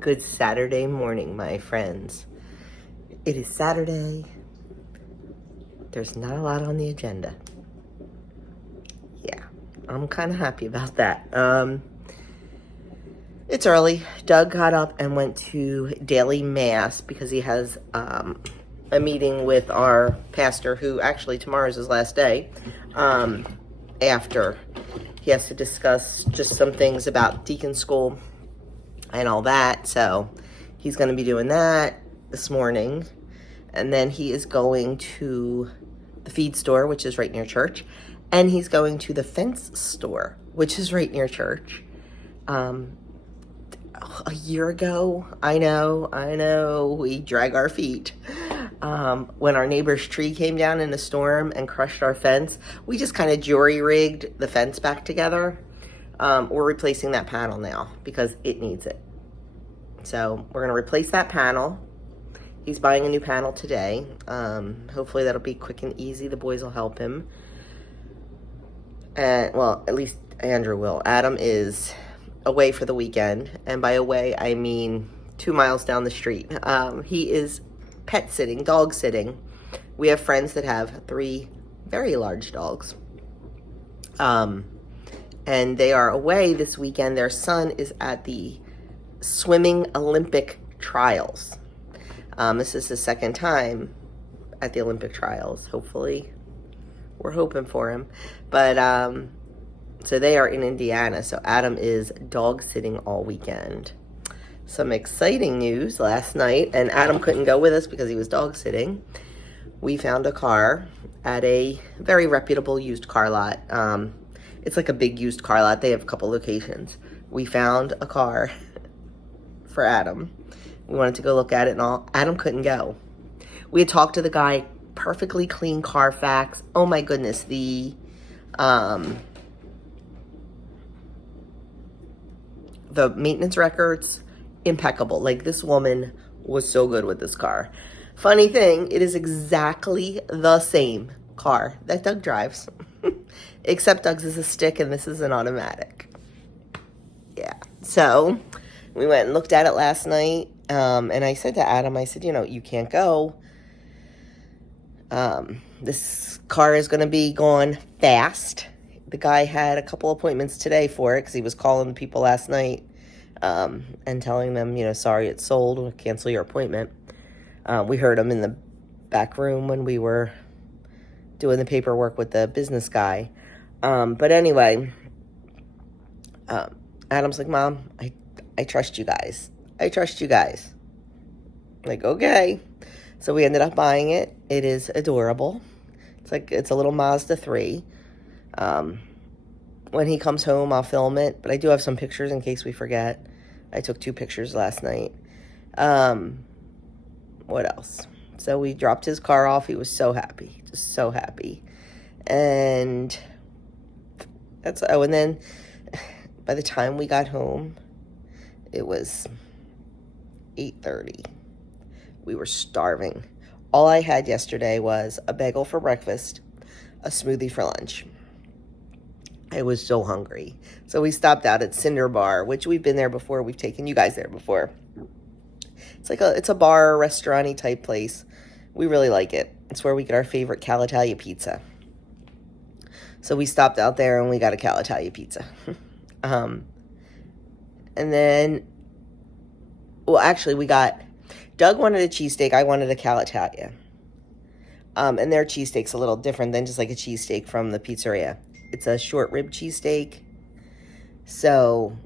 Good Saturday morning, my friends. It is Saturday. There's not a lot on the agenda. Yeah, I'm kind of happy about that. It's early. Doug got up and went to daily mass because he has a meeting with our pastor, who actually tomorrow is his last day. After he has to discuss just some things about deacon school and all that. So he's going to be doing that this morning. And then he is going to the feed store, which is right near church. And he's going to the fence store, which is right near church. A year ago, I know, we drag our feet. When our neighbor's tree came down in a storm and crushed our fence, we just kind of jury-rigged the fence back together. We're replacing that panel now because it needs it. So we're going to replace that panel. He's buying a new panel today. Hopefully that'll be quick and easy. The boys will help him. And, well, at least Andrew will. Adam is away for the weekend. And by away, I mean 2 miles down the street. He is pet sitting, dog sitting. We have friends that have 3 very large dogs. And they are away this weekend. Their son is at the swimming Olympic trials. This is his second time at the Olympic trials, hopefully. We're hoping for him. But, so they are in Indiana. So Adam is dog sitting all weekend. Some exciting news last night, and Adam couldn't go with us because he was dog sitting. We found a car at a very reputable used car lot. It's like a big used car lot. They have a couple locations. We found a car for Adam. We wanted to go look at it and all. Adam couldn't go. We had talked to the guy, perfectly clean Carfax. Oh my goodness, the maintenance records, impeccable. Like, this woman was so good with this car. Funny thing, it is exactly the same car that Doug drives, except Doug's is a stick and this is an automatic. Yeah, so we went and looked at it last night, and I said to Adam, I said, you can't go. This car is going to be gone fast. The guy had a couple appointments today for it because he was calling the people last night and telling them, sorry, it's sold. We'll cancel your appointment. We heard him in the back room when we were doing the paperwork with the business guy. But anyway, Adam's like, Mom, I trust you guys. I trust you guys. I'm like, okay. So we ended up buying it. It is adorable. It's a little Mazda 3. When he comes home, I'll film it, but I do have some pictures in case we forget. I took 2 pictures last night. What else? So we dropped his car off. He was so happy, just so happy. And and then by the time we got home, it was 8:30. We were starving. All I had yesterday was a bagel for breakfast, a smoothie for lunch. I was so hungry. So we stopped out at Cinder Bar, which we've been there before. We've taken you guys there before. It's a bar, restaurant-y type place. We really like it. It's where we get our favorite Calitalia pizza. So we stopped out there and we got a Calitalia pizza. And then, well, actually Doug wanted a cheesesteak. I wanted a Calitalia. And their cheesesteak's a little different than just like a cheesesteak from the pizzeria. It's a short rib cheesesteak. So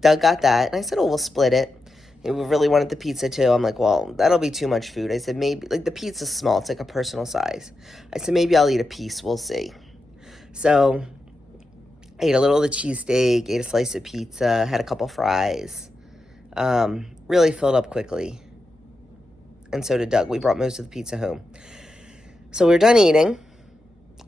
Doug got that. And I said, oh, we'll split it. He really wanted the pizza too. I'm like, well, that'll be too much food. I said, maybe, like, the pizza's small. It's like a personal size. I said, maybe I'll eat a piece. We'll see. So I ate a little of the cheesesteak, ate a slice of pizza, had a couple fries. Really filled up quickly. And so did Doug. We brought most of the pizza home. So we were done eating.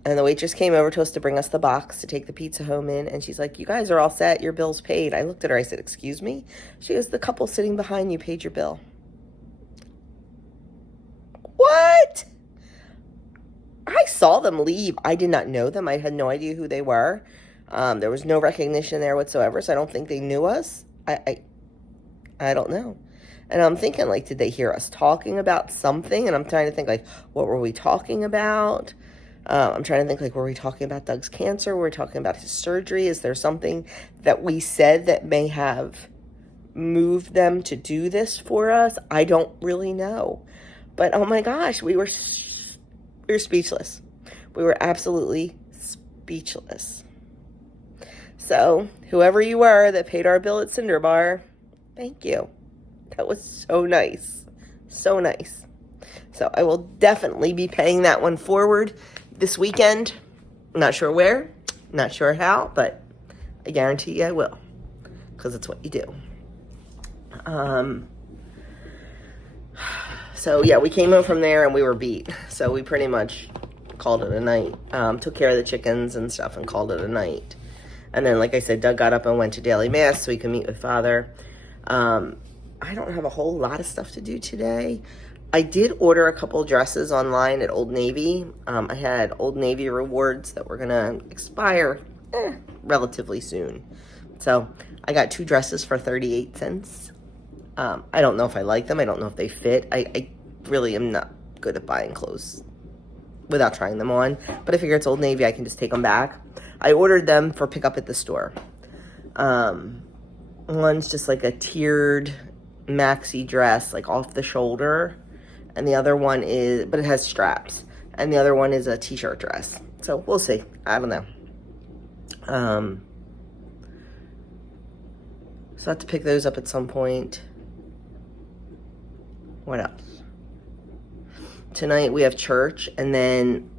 And the waitress came over to us to bring us the box to take the pizza home in. And she's like, you guys are all set. Your bill's paid. I looked at her. I said, excuse me? She goes, the couple sitting behind you paid your bill. What? I saw them leave. I did not know them. I had no idea who they were. There was no recognition there whatsoever, so I don't think they knew us. I don't know. And I'm thinking, like, did they hear us talking about something? And I'm trying to think, like, what were we talking about? I'm trying to think, like, were we talking about Doug's cancer? Were we talking about his surgery? Is there something that we said that may have moved them to do this for us? I don't really know. But, oh my gosh, we were speechless. We were absolutely speechless. So, whoever you were that paid our bill at Cinder Bar, thank you. That was so nice. So nice. So I will definitely be paying that one forward this weekend. Not sure where, not sure how, but I guarantee you I will. Because it's what you do. So yeah, we came home from there and we were beat. So we pretty much called it a night. Took care of the chickens and stuff and called it a night. And then, like I said, Doug got up and went to daily mass so he could meet with Father. I don't have a whole lot of stuff to do today. I did order a couple dresses online at Old Navy. I had Old Navy rewards that were going to expire relatively soon. So I got 2 dresses for 38 cents. I don't know if I like them. I don't know if they fit. I really am not good at buying clothes without trying them on. But I figure it's Old Navy. I can just take them back. I ordered them for pickup at the store. One's just like a tiered maxi dress, like off the shoulder, and the other one is, but it has straps, and the other one is a t-shirt dress. So we'll see. I don't know. So I have to pick those up at some point. What else? Tonight we have church, and then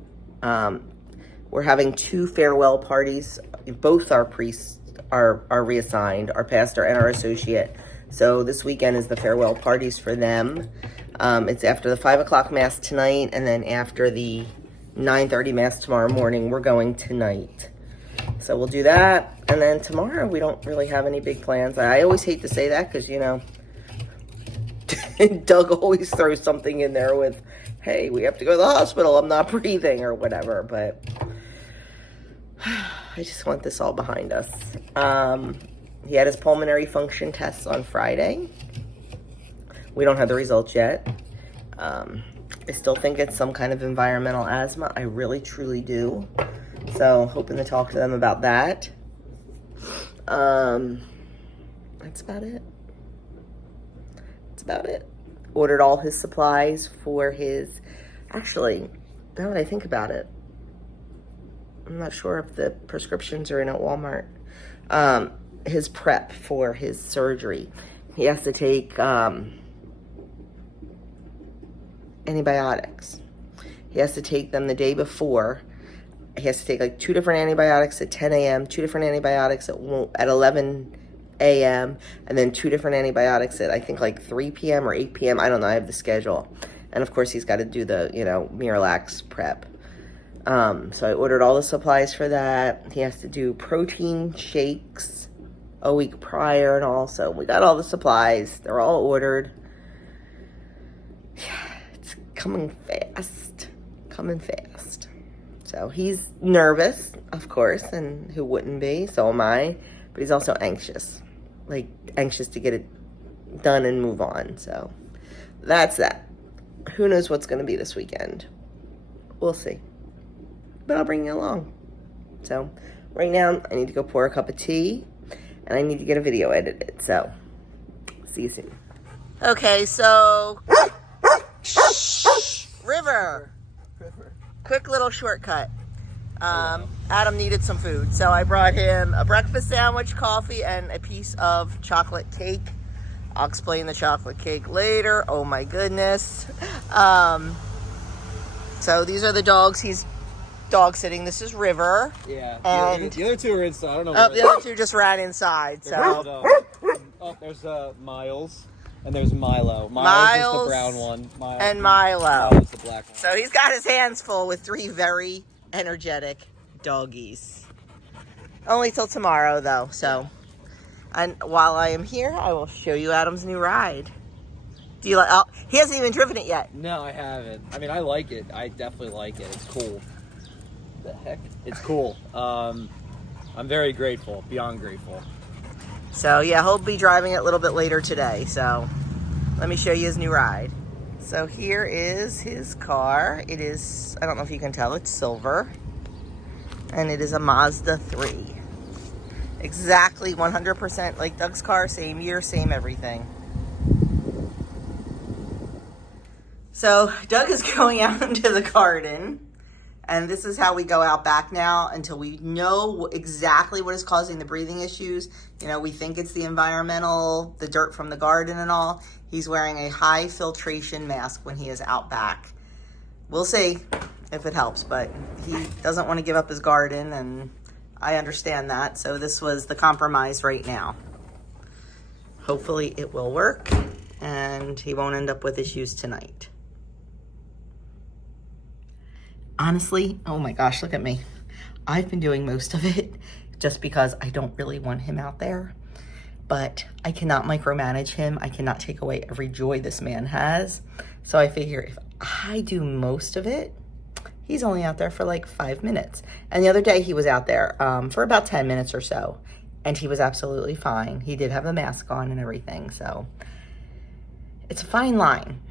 we're having 2 farewell parties. Both our priests are reassigned, our pastor and our associate. So this weekend is the farewell parties for them. It's after the 5 o'clock mass tonight, and then after the 9:30 mass tomorrow morning. We're going tonight. So we'll do that. And then tomorrow we don't really have any big plans. I always hate to say that because, you know, Doug always throws something in there with, hey, we have to go to the hospital, I'm not breathing, or whatever. But I just want this all behind us. He had his pulmonary function tests on Friday. We don't have the results yet. I still think it's some kind of environmental asthma. I really, truly do. So, hoping to talk to them about that. That's about it. That's about it. Ordered all his supplies for his... Actually, now that I think about it, I'm not sure if the prescriptions are in at Walmart. His prep for his surgery. He has to take antibiotics. He has to take them the day before. He has to take like 2 different antibiotics at 10 a.m., 2 different antibiotics at 11 a.m., and then 2 different antibiotics at, I think, like 3 p.m. or 8 p.m. I don't know. I have the schedule. And, of course, he's got to do the, you know, Miralax prep. So I ordered all the supplies for that. He has to do protein shakes a week prior and all. So we got all the supplies. They're all ordered. Yeah, it's coming fast. Coming fast. So he's nervous, of course, and who wouldn't be? So am I. But he's also anxious. Like, anxious to get it done and move on. So that's that. Who knows what's going to be this weekend? We'll see. But I'll bring you along. So right now, I need to go pour a cup of tea. And I need to get a video edited. So, see you soon. Okay, so... River. Quick little shortcut. Adam needed some food. So I brought him a breakfast sandwich, coffee, and a piece of chocolate cake. I'll explain the chocolate cake later. Oh my goodness. So these are the dogs. He's dog sitting. This is River. Yeah. And the other 2 are inside. I don't know. Oh, the other 2 just ran inside. So. There's Miles. And there's Milo. Miles is the brown one. And Milo. Milo's the black one. So he's got his hands full with 3 very energetic doggies. Only till tomorrow, though. So, and while I am here, I will show you Adam's new ride. Do you like? Oh, he hasn't even driven it yet. No, I haven't. I mean, I like it. I definitely like it. It's cool. The heck? It's cool. I'm very grateful. Beyond grateful. So yeah, he'll be driving it a little bit later today. So let me show you his new ride. So here is his car. It is, I don't know if you can tell, it's silver. And it is a Mazda 3. Exactly 100% like Doug's car, same year, same everything. So Doug is going out into the garden, and this is how we go out back now until we know exactly what is causing the breathing issues. You know, we think it's the environmental, the dirt from the garden and all. He's wearing a high filtration mask when he is out back. We'll see if it helps, but he doesn't want to give up his garden, and I understand that. So this was the compromise right now. Hopefully it will work and he won't end up with issues tonight. Honestly, oh my gosh, look at me. I've been doing most of it just because I don't really want him out there, but I cannot micromanage him. I cannot take away every joy this man has. So I figure if I do most of it, he's only out there for like 5 minutes. And the other day he was out there for about 10 minutes or so, and he was absolutely fine. He did have a mask on and everything. So it's a fine line.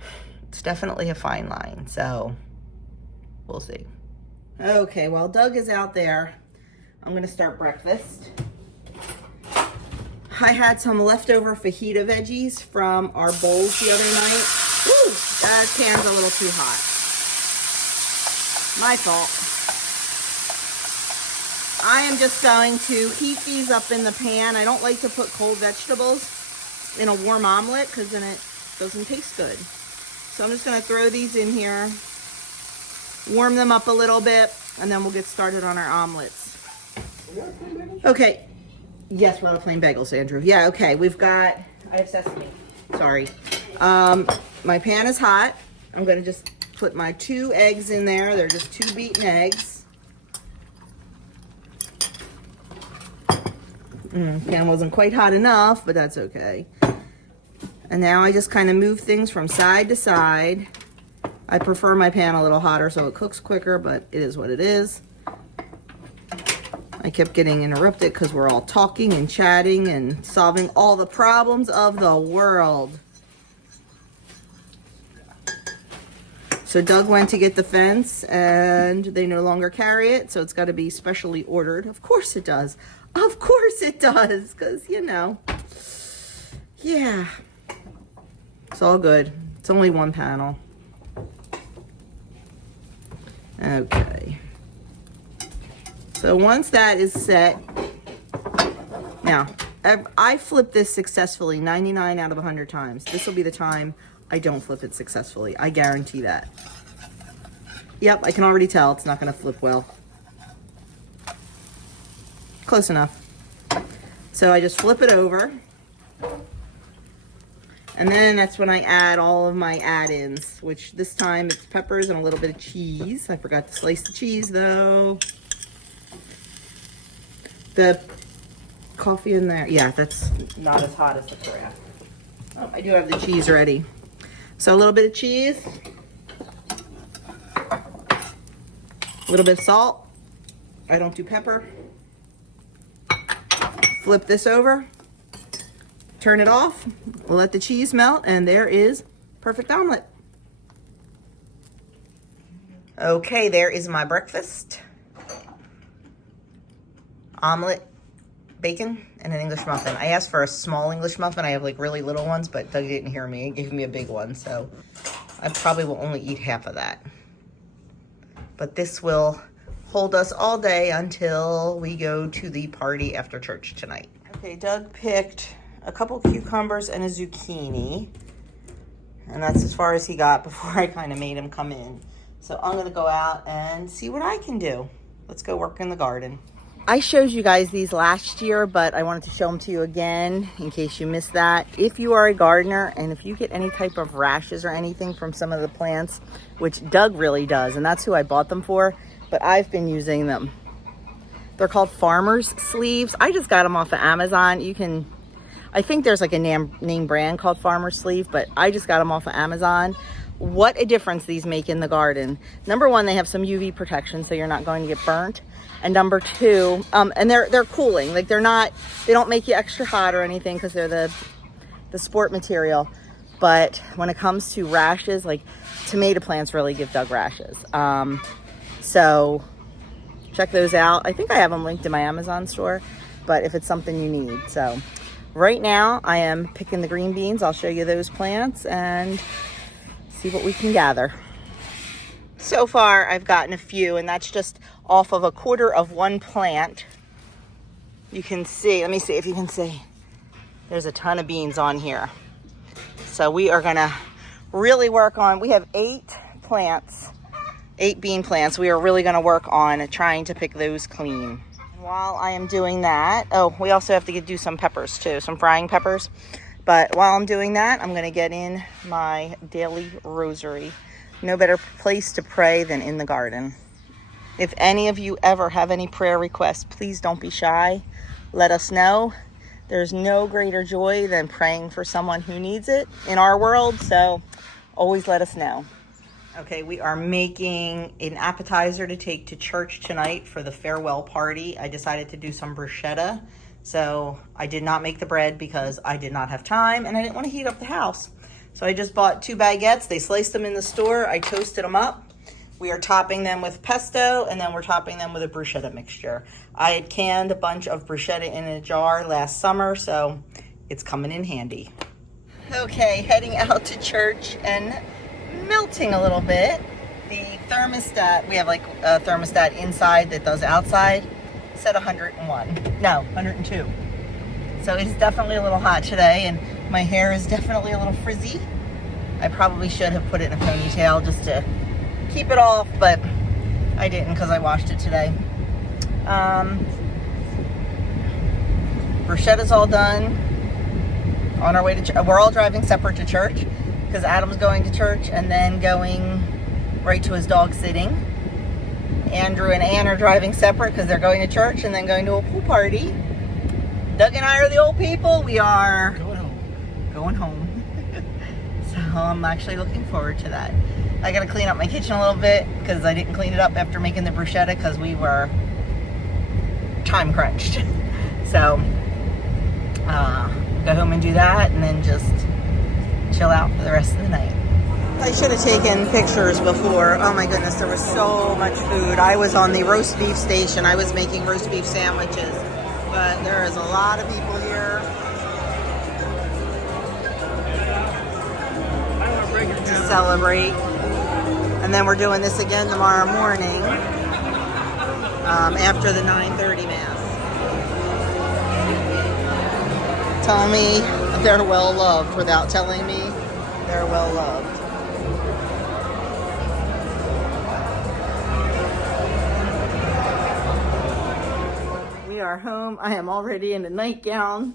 It's definitely a fine line. So we'll see. Okay, while Doug is out there, I'm gonna start breakfast. I had some leftover fajita veggies from our bowls the other night. Ooh, that pan's a little too hot. My fault. I am just going to heat these up in the pan. I don't like to put cold vegetables in a warm omelet because then it doesn't taste good. So I'm just gonna throw these in here, warm them up a little bit, and then we'll get started on our omelets. Okay. Yes, we're out of plain bagels, Andrew. Yeah, okay. I have sesame. Sorry. My pan is hot. I'm going to just put my 2 eggs in there. They're just 2 beaten eggs. Pan wasn't quite hot enough, but that's okay. And now I just kind of move things from side to side. I prefer my pan a little hotter so it cooks quicker, but it is what it is. I kept getting interrupted because we're all talking and chatting and solving all the problems of the world. So Doug went to get the fence and they no longer carry it, so it's got to be specially ordered. Of course it does. Of course it does, because, you know, yeah. It's all good. It's only 1 panel. Okay. So once that is set, now I flipped this successfully 99 out of 100 times. This will be the time I don't flip it successfully. I guarantee that. Yep, I can already tell it's not going to flip well. Close enough. So I just flip it over. And then that's when I add all of my add-ins, which this time it's peppers and a little bit of cheese. I forgot to slice the cheese though. The coffee in there, yeah, that's not as hot as the crab. Oh, I do have the cheese ready. So a little bit of cheese, a little bit of salt. I don't do pepper. Flip this over, turn it off, we'll let the cheese melt, and there is perfect omelet. Okay, there is my breakfast. Omelet, bacon, and an English muffin. I asked for a small English muffin. I have like really little ones, but Doug didn't hear me. He gave me a big one, so I probably will only eat half of that. But this will hold us all day until we go to the party after church tonight. Okay, Doug picked a couple cucumbers and a zucchini, and that's as far as he got before I kind of made him come in. So I'm gonna go out and see what I can do. Let's go work in the garden. I showed you guys these last year, but I wanted to show them to you again in case you missed that. If you are a gardener and if you get any type of rashes or anything from some of the plants, which Doug really does, and that's who I bought them for, but I've been using them. They're called farmer's sleeves. I just got them off of Amazon. You can, I think there's like a name brand called farmer's sleeve, but I just got them off of Amazon. What a difference these make in the garden. Number one, they have some UV protection, so you're not going to get burnt. And number two, and they're cooling. Like they don't make you extra hot or anything because they're the sport material. But when it comes to rashes, like tomato plants really give Doug rashes. So check those out. I think I have them linked in my Amazon store, but if it's something you need. So right now I am picking the green beans. I'll show you those plants and see what we can gather. So far I've gotten a few, and that's just off of 1/4 of one plant. You can see, let me see if you can see. There's a ton of beans on here. So we are gonna really work on, we have 8 bean plants. We are really gonna work on trying to pick those clean. And while I am doing that, oh, we also have to do some peppers too, some frying peppers. But while I'm doing that, I'm gonna get in my daily rosary. No better place to pray than in the garden. If any of you ever have any prayer requests, please don't be shy. Let us know. There's no greater joy than praying for someone who needs it in our world, so always let us know. Okay, we are making an appetizer to take to church tonight for the farewell party. I decided to do some bruschetta, so I did not make the bread because I did not have time and I didn't want to heat up the house. So I just bought 2 baguettes. They sliced them in the store. I toasted them up. We are topping them with pesto, and then we're topping them with a bruschetta mixture. I had canned a bunch of bruschetta in a jar last summer, so it's coming in handy. Okay, heading out to church and melting a little bit. The thermostat, we have like a thermostat inside that does outside, set 102. So it is definitely a little hot today, and my hair is definitely a little frizzy. I probably should have put it in a ponytail just to keep it off, but I didn't because I washed it today. Bruschetta's all done. On our way to church. We're all driving separate to church because Adam's going to church and then going right to his dog sitting. Andrew and Ann are driving separate because they're going to church and then going to a pool party. Doug and I are the old people. We are going home. So I'm actually looking forward to that. I gotta clean up my kitchen a little bit because I didn't clean it up after making the bruschetta because we were time crunched. So go home and do that and then just chill out for the rest of the night. I should have taken pictures before. Oh my goodness, there was so much food. I was on the roast beef station. I was making roast beef sandwiches, but there is a lot of people here to celebrate. And then we're doing this again tomorrow morning after the 9:30 Mass. Tell me they're well loved without telling me they're well loved. We are home. I am already in a nightgown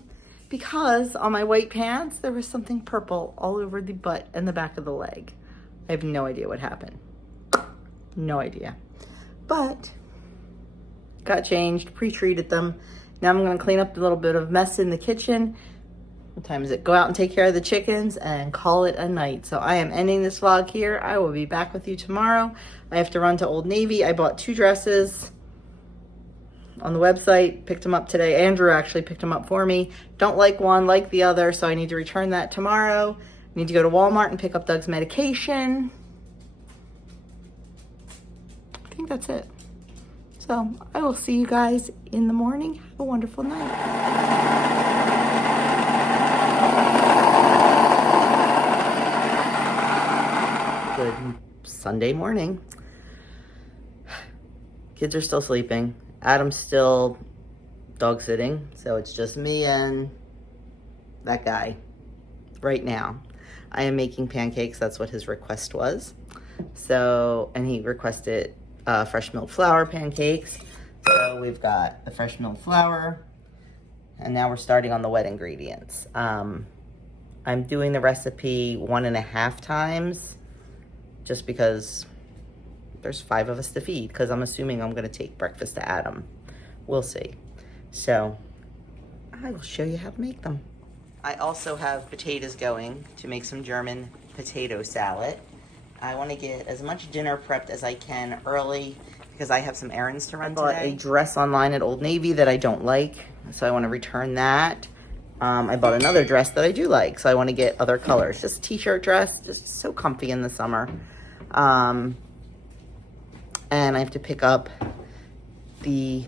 because on my white pants there was something purple all over the butt and the back of the leg. I have no idea what happened. No idea. But got changed, pre-treated them. Now I'm going to clean up a little bit of mess in the kitchen. What time is it? Go out and take care of the chickens and call it a night. So I am ending this vlog here. I will be back with you tomorrow. I have to run to Old Navy. I bought 2 dresses on the website, picked them up today. Andrew actually picked them up for me. Don't like one, like the other, so I need to return that tomorrow. I need to go to Walmart and pick up Doug's medication. I think that's it. So I will see you guys in the morning. Have a wonderful night. Good Sunday morning. Kids are still sleeping. Adam's still dog sitting. So it's just me and that guy right now. I am making pancakes. That's what his request was. So, and he requested fresh milled flour pancakes. So we've got the fresh milled flour, and now we're starting on the wet ingredients. I'm doing the recipe 1.5 times just because there's 5 of us to feed, because I'm assuming I'm going to take breakfast to Adam. We'll see. So I will show you how to make them. I also have potatoes going to make some German potato salad. I want to get as much dinner prepped as I can early because I have some errands to run I bought today. a dress online at Old Navy that I don't like, so I want to return that. I bought another dress that I do like, so I want to get other colors. Just a t-shirt dress, just so comfy in the summer. And I have to pick up the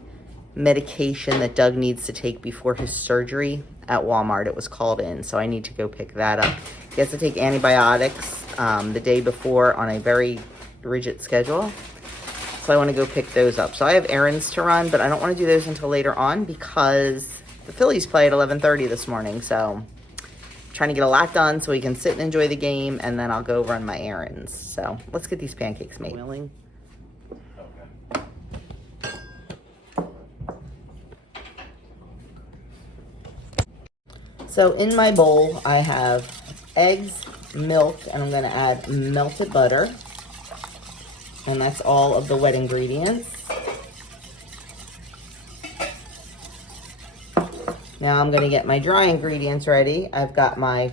medication that Doug needs to take before his surgery at Walmart. It was called in, so I need to go pick that up. He has to take antibiotics the day before on a very rigid schedule. So I want to go pick those up. So I have errands to run, but I don't want to do those until later on because the Phillies play at 11:30 this morning. So I'm trying to get a lot done so we can sit and enjoy the game, and then I'll go run my errands. So let's get these pancakes made. Okay. So in my bowl, I have eggs, milk, and I'm going to add melted butter. And that's all of the wet ingredients. Now I'm going to get my dry ingredients ready. I've got my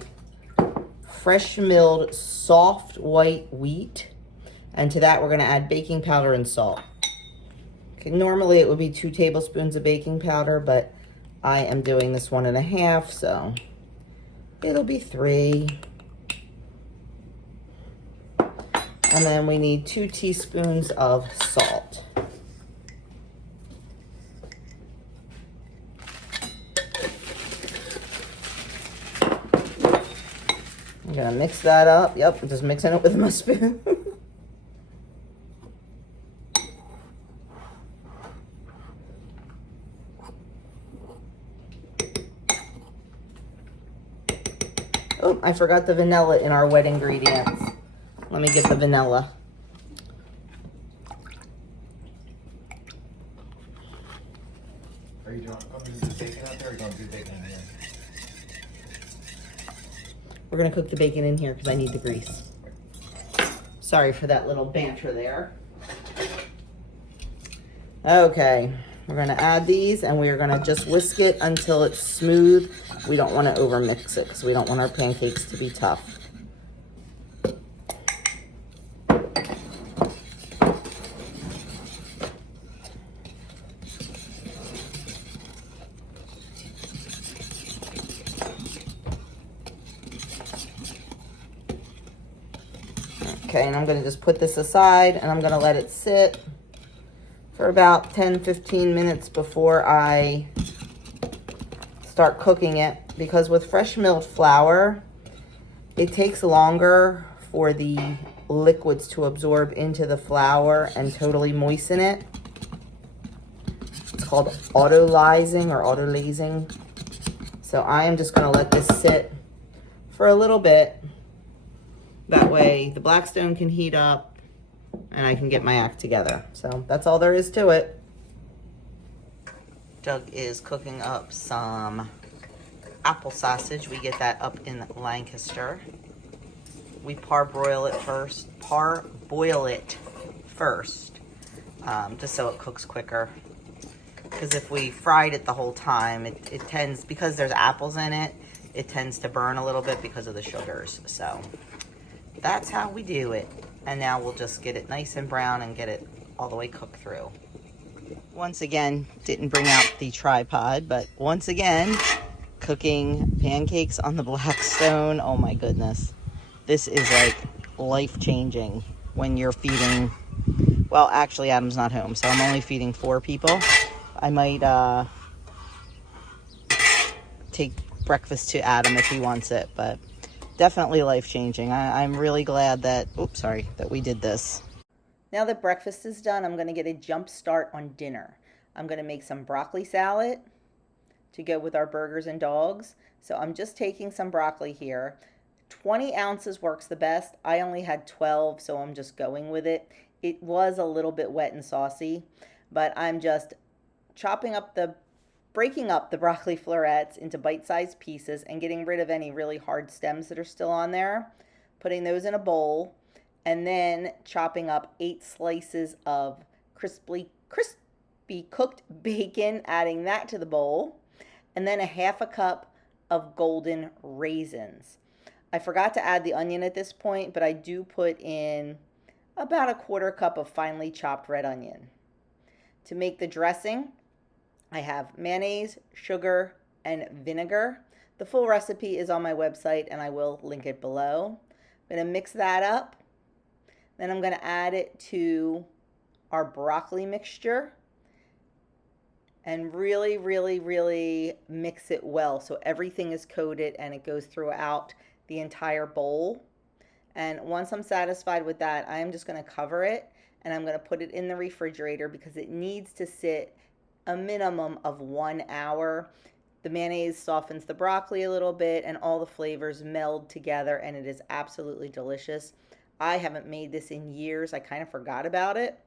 fresh milled soft white wheat. And to that we're going to add baking powder and salt. Okay, normally it would be 2 tablespoons of baking powder, but I am doing this 1.5, so it'll be 3. And then we need 2 teaspoons of salt. I'm gonna mix that up. Yep, I'm just mixing it with my spoon. Oh, I forgot the vanilla in our wet ingredients. Let me get the vanilla. Are you doing bacon out there or are you going to do bacon in here? We're gonna cook the bacon in here because I need the grease. Sorry for that little banter there. Okay, we're gonna add these and we're gonna just whisk it until it's smooth. We don't want to overmix it because we don't want our pancakes to be tough. Okay, and I'm going to just put this aside and I'm going to let it sit for about 10-15 minutes before I start cooking it, because with fresh milled flour, it takes longer for the liquids to absorb into the flour and totally moisten it. It's called autolyzing or autolyzing. So I am just going to let this sit for a little bit. That way the Blackstone can heat up and I can get my act together. So that's all there is to it. Doug is cooking up some apple sausage. We get that up in Lancaster. We parboil it first, just so it cooks quicker. Because if we fried it the whole time, it tends, because there's apples in it, it tends to burn a little bit because of the sugars. So that's how we do it. And now we'll just get it nice and brown and get it all the way cooked through. Once again, didn't bring out the tripod, but once again, cooking pancakes on the Blackstone. Oh my goodness. This is like life-changing when you're feeding, well, actually Adam's not home, so I'm only feeding 4 people. I might take breakfast to Adam if he wants it, but definitely life-changing. I'm really glad that, that we did this. Now that breakfast is done, I'm going to get a jump start on dinner. I'm going to make some broccoli salad to go with our burgers and dogs. So I'm just taking some broccoli here. 20 ounces works the best. I only had 12, so I'm just going with it. It was a little bit wet and saucy, but I'm just breaking up the broccoli florets into bite-sized pieces and getting rid of any really hard stems that are still on there, putting those in a bowl, and then chopping up 8 slices of crispy cooked bacon, adding that to the bowl, and then a 1/2 cup of golden raisins. I forgot to add the onion at this point, but I do put in about a 1/4 cup of finely chopped red onion. To make the dressing, I have mayonnaise, sugar, and vinegar. The full recipe is on my website, and I will link it below. I'm going to mix that up. Then I'm going to add it to our broccoli mixture and really, really, really mix it well so everything is coated and it goes throughout the entire bowl. And once I'm satisfied with that, I'm just going to cover it and I'm going to put it in the refrigerator because it needs to sit a minimum of 1 hour. The mayonnaise softens the broccoli a little bit and all the flavors meld together, and it is absolutely delicious. I haven't made this in years. I kind of forgot about it,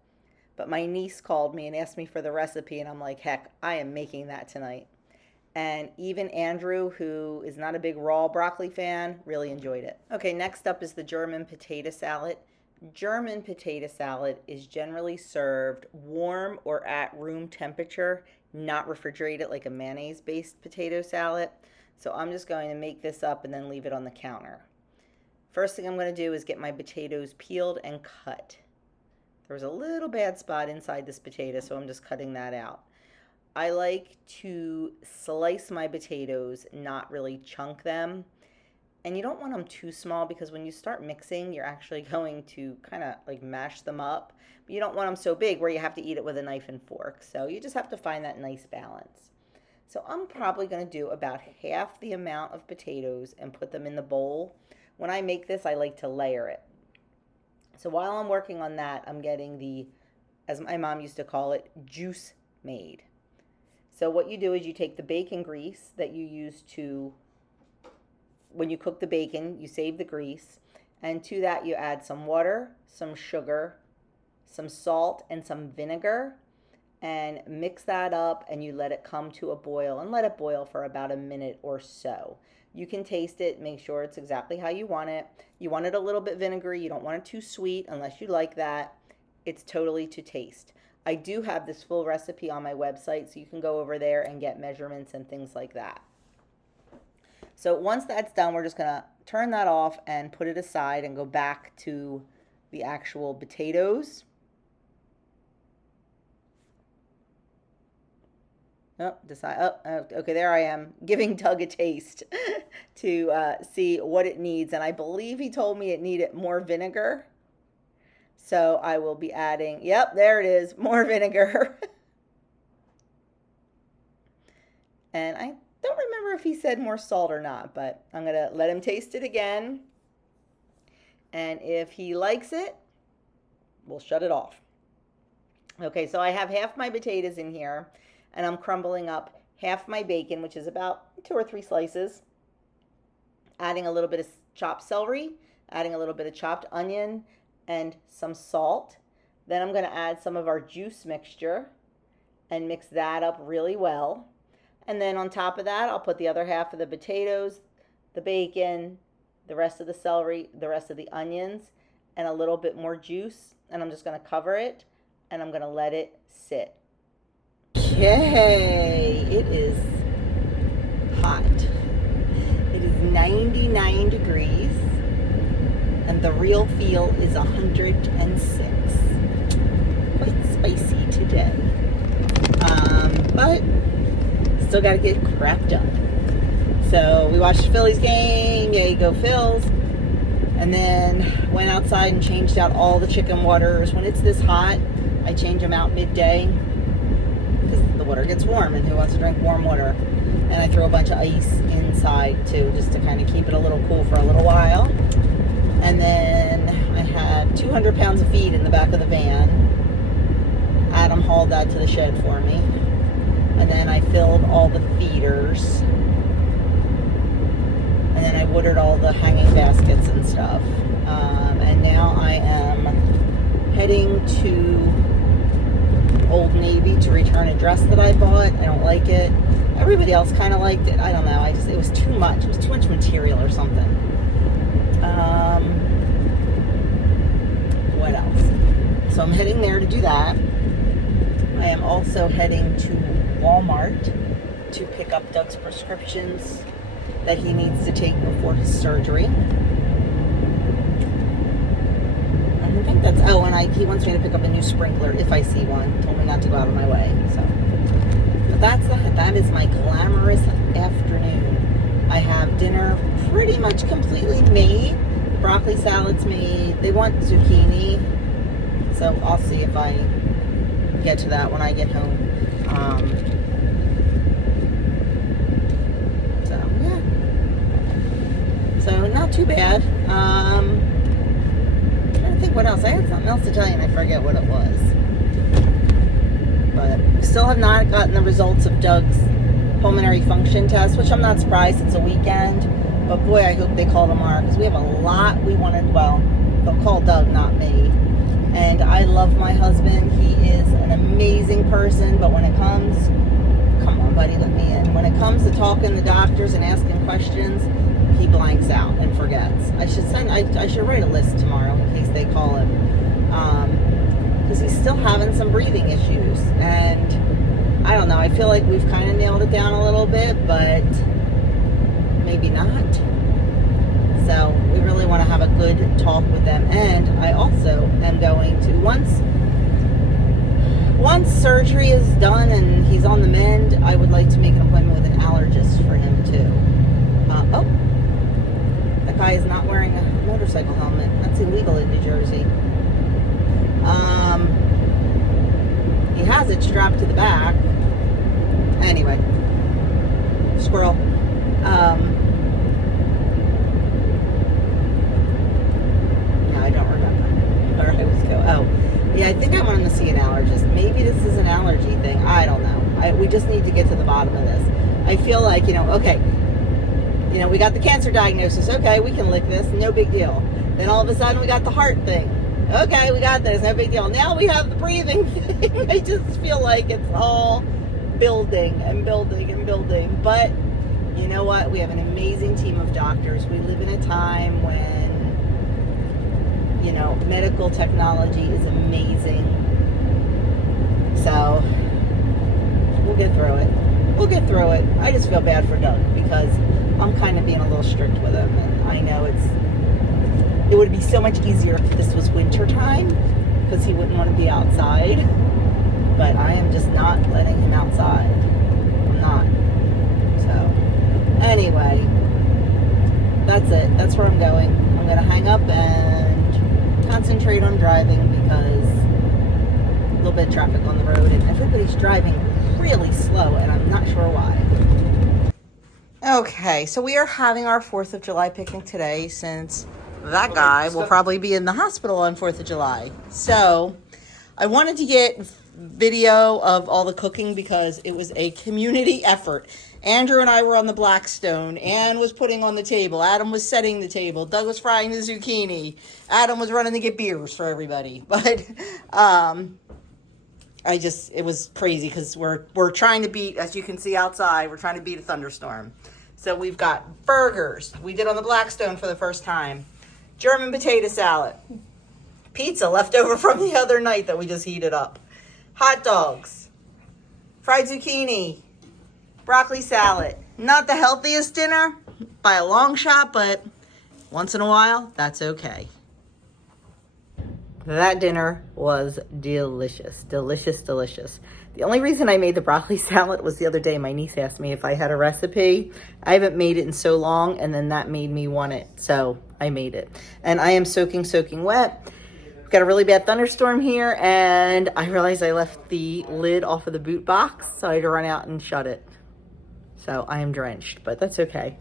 but my niece called me and asked me for the recipe, and I'm like, heck, I am making that tonight. And even Andrew, who is not a big raw broccoli fan, really enjoyed it. Okay, next up is the German potato salad. German potato salad is generally served warm or at room temperature, not refrigerated like a mayonnaise-based potato salad. So I'm just going to make this up and then leave it on the counter. First thing I'm going to do is get my potatoes peeled and cut. There was a little bad spot inside this potato, so I'm just cutting that out. I like to slice my potatoes, not really chunk them. And you don't want them too small because when you start mixing, you're actually going to kind of like mash them up. But you don't want them so big where you have to eat it with a knife and fork. So you just have to find that nice balance. So I'm probably going to do about half the amount of potatoes and put them in the bowl. When I make this, I like to layer it. So while I'm working on that, I'm getting the, as my mom used to call it, juice made. So what you do is you take the bacon grease that you use to, when you cook the bacon, you save the grease, and to that you add some water, some sugar, some salt, and some vinegar, and mix that up, and you let it come to a boil, and let it boil for about a minute or so. You can taste it, make sure it's exactly how you want it. You want it a little bit vinegary, you don't want it too sweet unless you like that. It's totally to taste. I do have this full recipe on my website, so you can go over there and get measurements and things like that. So once that's done, we're just going to turn that off and put it aside and go back to the actual potatoes. Okay, there I am, giving Doug a taste to see what it needs. And I believe he told me it needed more vinegar. So I will be adding, yep, there it is, more vinegar. And I don't remember if he said more salt or not, but I'm going to let him taste it again. And if he likes it, we'll shut it off. Okay, so I have half my potatoes in here, and I'm crumbling up half my bacon, which is about 2 or 3 slices, adding a little bit of chopped celery, adding a little bit of chopped onion, and some salt. Then I'm going to add some of our juice mixture and mix that up really well. And then on top of that, I'll put the other half of the potatoes, the bacon, the rest of the celery, the rest of the onions, and a little bit more juice. And I'm just going to cover it, and I'm going to let it sit. Okay, it is hot. It is 99 degrees, and the real feel is 106. Quite spicy today. But still got to get crap done. So we watched the Phillies game, yay go Phils, and then went outside and changed out all the chicken waters. When it's this hot, I change them out midday because the water gets warm, and who wants to drink warm water? And I throw a bunch of ice inside too, just to kind of keep it a little cool for a little while. And then I had 200 pounds of feed in the back of the van. Adam hauled that to the shed for me. And then I filled all the feeders. And then I watered all the hanging baskets and stuff. And now I am heading to Old Navy to return a dress that I bought. I don't like it. Everybody else kind of liked it. I don't know. It was too much. It was too much material or something. What else? So I'm heading there to do that. I am also heading to Walmart to pick up Doug's prescriptions that he needs to take before his surgery. And think that's, oh, and he wants me to pick up a new sprinkler if I see one. Told me not to go out of my way, so. But that's that. That is my glamorous afternoon. I have dinner pretty much completely made. The broccoli salad's made. They want zucchini, so I'll see if I get to that when I get home. So, yeah. So, not too bad. I'm trying to think what else. I had something else to tell you and I forget what it was. But still have not gotten the results of Doug's pulmonary function test, which I'm not surprised. It's a weekend. But boy, I hope they call tomorrow because we have a lot we wanted. Well, they'll call Doug, not me. And I love my husband. He is an amazing person. But when it comes, come on, buddy, let me in. When it comes to talking to doctors and asking questions, he blanks out and forgets. I should write a list tomorrow in case they call him. Because he's still having some breathing issues. And I don't know, I feel like we've kind of nailed it down a little bit, but maybe not. So we really want to have a good talk with them. And I also am going to, once surgery is done and he's on the mend, I would like to make an appointment with an allergist for him too. Oh, that guy is not wearing a motorcycle helmet. That's illegal in New Jersey. He has it strapped to the back. Anyway, squirrel. No, I don't remember where I was going. Oh, yeah, I think I want him to see an allergist. Maybe this is an allergy thing. I don't know. We just need to get to the bottom of this. I feel like, okay, we got the cancer diagnosis. Okay, we can lick this. No big deal. Then all of a sudden we got the heart thing. Okay, we got this. No big deal. Now we have the breathing thing. I just feel like it's all building and building and building. But you know what? We have an amazing team of doctors. We live in a time when, medical technology is amazing. So we'll get through it. We'll get through it. I just feel bad for Doug because I'm kind of being a little strict with him. And I know it would be so much easier if this was winter time because he wouldn't want to be outside. But I am just not letting him outside. I'm not. So, anyway, that's it. That's where I'm going. I'm going to hang up and concentrate on driving because a little bit of traffic on the road and everybody's driving really slow and I'm not sure why. Okay, so we are having our 4th of July picnic today since that guy will probably be in the hospital on 4th of July. So I wanted to get video of all the cooking because it was a community effort. Andrew and I were on the Blackstone. Ann was putting on the table. Adam was setting the table. Doug was frying the zucchini. Adam was running to get beers for everybody. But it was crazy because we're trying to beat, as you can see outside, we're trying to beat a thunderstorm. So we've got burgers. We did on the Blackstone for the first time. German potato salad. Pizza left over from the other night that we just heated up. Hot dogs. Fried zucchini. Broccoli salad. Not the healthiest dinner by a long shot, but once in a while, that's okay. That dinner was delicious. Delicious, delicious. The only reason I made the broccoli salad was the other day my niece asked me if I had a recipe. I haven't made it in so long, and then that made me want it, so I made it. And I am soaking wet. We've got a really bad thunderstorm here, and I realized I left the lid off of the boot box, so I had to run out and shut it. So I am drenched, but that's okay.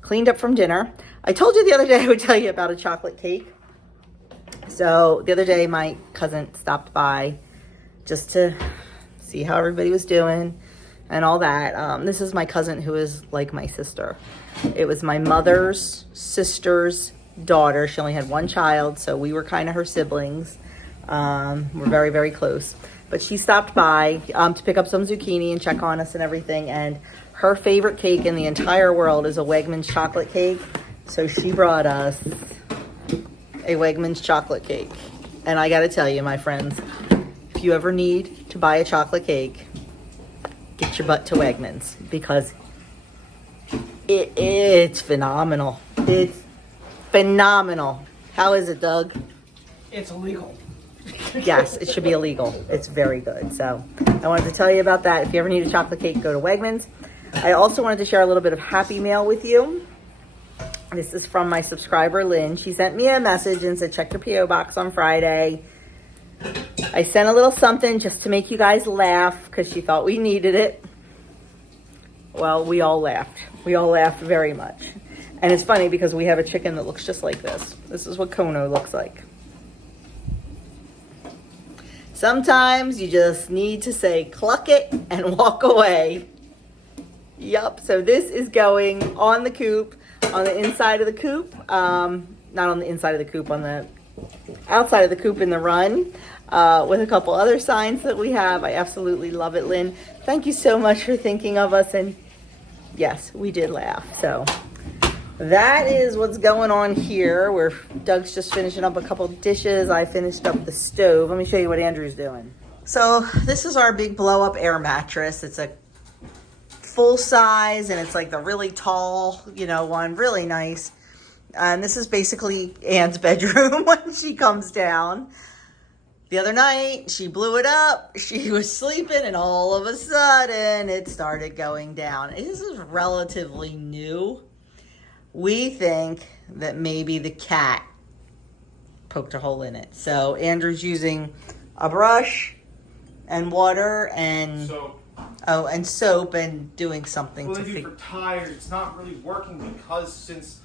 Cleaned up from dinner. I told you the other day I would tell you about a chocolate cake. So the other day my cousin stopped by just to see how everybody was doing and all that. This is my cousin who is like my sister. It was my mother's sister's daughter. She only had one child, so we were kind of her siblings. We're very, very close. But she stopped by to pick up some zucchini and check on us and everything. And her favorite cake in the entire world is a Wegmans chocolate cake. So she brought us a Wegmans chocolate cake. And I got to tell you, my friends, if you ever need to buy a chocolate cake, get your butt to Wegmans because it's phenomenal. It's phenomenal. How is it, Doug? It's illegal. Yes, it should be illegal. It's very good. So I wanted to tell you about that. If you ever need a chocolate cake, go to Wegmans. I also wanted to share a little bit of happy mail with you. This is from my subscriber, Lynn. She sent me a message and said, check your P.O. box on Friday. I sent a little something just to make you guys laugh because she thought we needed it. Well, we all laughed. We all laughed very much. And it's funny because we have a chicken that looks just like this. This is what Kono looks like. Sometimes you just need to say, cluck it and walk away. Yup, so this is going on the coop, on the inside of the coop. Not on the inside of the coop, on the outside of the coop in the run. With a couple other signs that we have. I absolutely love it, Lynn. Thank you so much for thinking of us. And yes, we did laugh. So that is what's going on here. Where Doug's just finishing up a couple dishes. I finished up the stove. Let me show you what Andrew's doing. So this is our big blow up air mattress. It's a full size and it's like the really tall, one, really nice. And this is basically Anne's bedroom when she comes down. The other night, she blew it up. She was sleeping and all of a sudden it started going down. This is relatively new. We think that maybe the cat poked a hole in it. So Andrew's using a brush and water and soap. Oh, and soap and doing something Well, to they do fix. for tires. It's not really working because since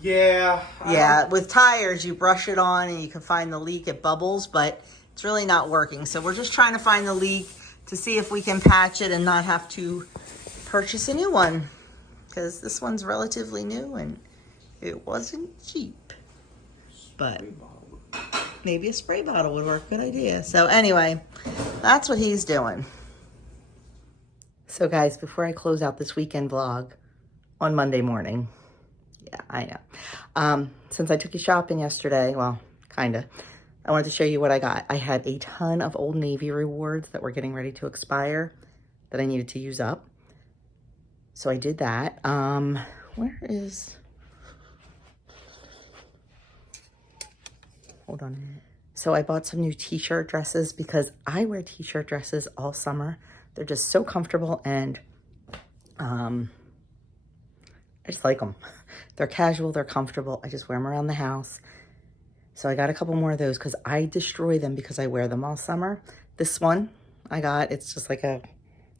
yeah. Yeah, with tires, you brush it on and you can find the leak, it bubbles, but it's really not working. So we're just trying to find the leak to see if we can patch it and not have to purchase a new one. Because this one's relatively new and it wasn't cheap. But maybe a spray bottle would work. Good idea. So anyway, that's what he's doing. So guys, before I close out this weekend vlog on Monday morning, yeah, I know. Since I took you shopping yesterday, well, kind of, I wanted to show you what I got. I had a ton of Old Navy rewards that were getting ready to expire that I needed to use up. So I did that. Where is... Hold on a minute. So I bought some new t-shirt dresses because I wear t-shirt dresses all summer. They're just so comfortable and I just like them. They're casual, they're comfortable. I just wear them around the house. So I got a couple more of those because I destroy them because I wear them all summer. This one I got, it's just like a,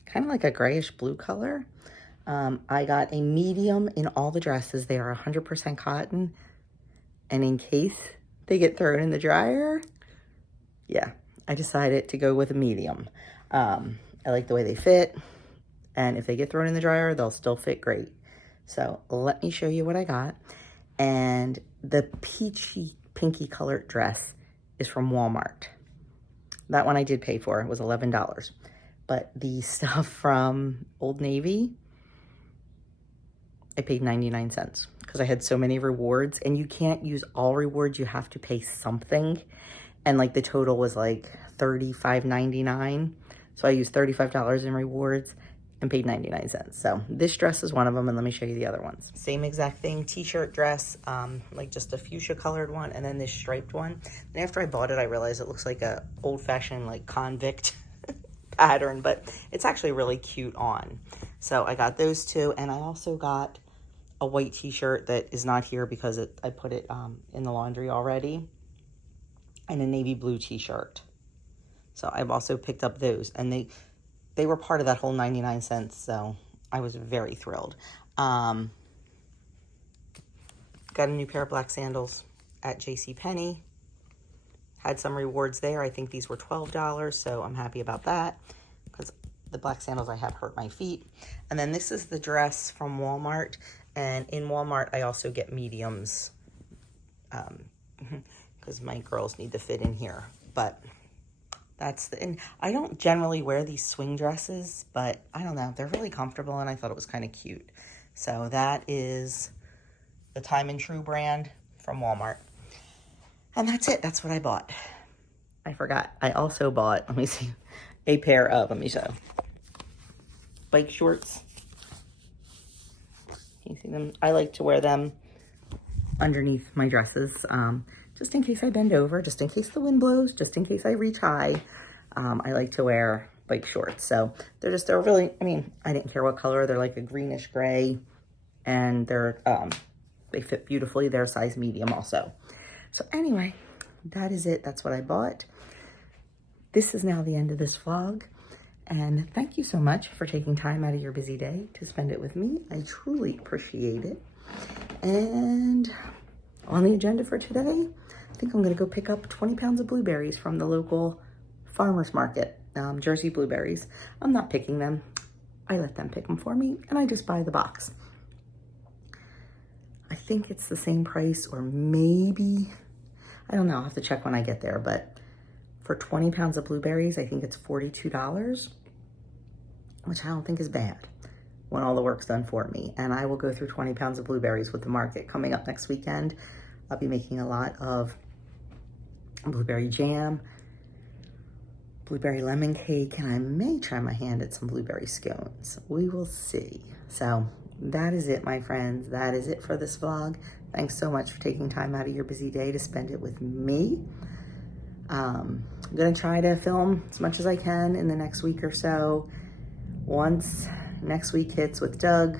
kind of like a grayish blue color. I got a medium in all the dresses. They are 100% cotton. And in case they get thrown in the dryer, yeah, I decided to go with a medium. I like the way they fit. And if they get thrown in the dryer, they'll still fit great. So let me show you what I got. And the peachy pinky colored dress is from Walmart. That one I did pay for. It was $11. But the stuff from Old Navy, I paid 99 cents because I had so many rewards. And you can't use all rewards. You have to pay something. And like the total was like $35.99. So I used $35 in rewards and paid 99 cents. So this dress is one of them, and let me show you the other ones. Same exact thing, t-shirt dress, like just a fuchsia colored one, and then this striped one. And after I bought it, I realized it looks like a old-fashioned like convict pattern, but it's actually really cute on. So I got those two, and I also got a white t-shirt that is not here because I put it in the laundry already, and a navy blue t-shirt. So I've also picked up those, and they were part of that whole 99 cents, so I was very thrilled. Got a new pair of black sandals at JCPenney. Had some rewards there. I think these were $12, so I'm happy about that because the black sandals I have hurt my feet. And then this is the dress from Walmart, and in Walmart I also get mediums because my girls need to fit in here, but... and I don't generally wear these swing dresses, but I don't know. They're really comfortable, and I thought it was kind of cute. So that is the Time and True brand from Walmart. And that's it. That's what I bought. I forgot. I also bought, let me see, a pair of, let me show, bike shorts. Can you see them? I like to wear them underneath my dresses, just in case I bend over, just in case the wind blows, just in case I reach high. I like to wear bike shorts. So they're really, I mean, I didn't care what color. They're like a greenish gray, and they fit beautifully. They're size medium also. So anyway, that is it. That's what I bought. This is now the end of this vlog. And thank you so much for taking time out of your busy day to spend it with me. I truly appreciate it. And on the agenda for today, I think I'm gonna go pick up 20 pounds of blueberries from the local farmer's market, Jersey blueberries. I'm not picking them. I let them pick them for me, and I just buy the box. I think it's the same price, or maybe, I don't know, I'll have to check when I get there, but for 20 pounds of blueberries, I think it's $42, which I don't think is bad when all the work's done for me. And I will go through 20 pounds of blueberries with the market coming up next weekend. I'll be making a lot of blueberry jam, blueberry lemon cake, and I may try my hand at some blueberry scones. We will see. So that is it, my friends. That is it for this vlog. Thanks so much for taking time out of your busy day to spend it with me. I'm gonna try to film as much as I can in the next week or so. Once next week hits with Doug,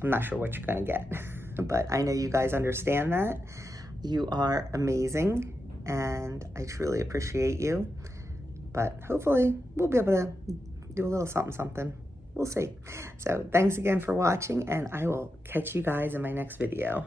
I'm not sure what you're gonna get, but I know you guys understand that. You are amazing, and I truly appreciate you. But hopefully we'll be able to do a little something, something. We'll see. So thanks again for watching, and I will catch you guys in my next video.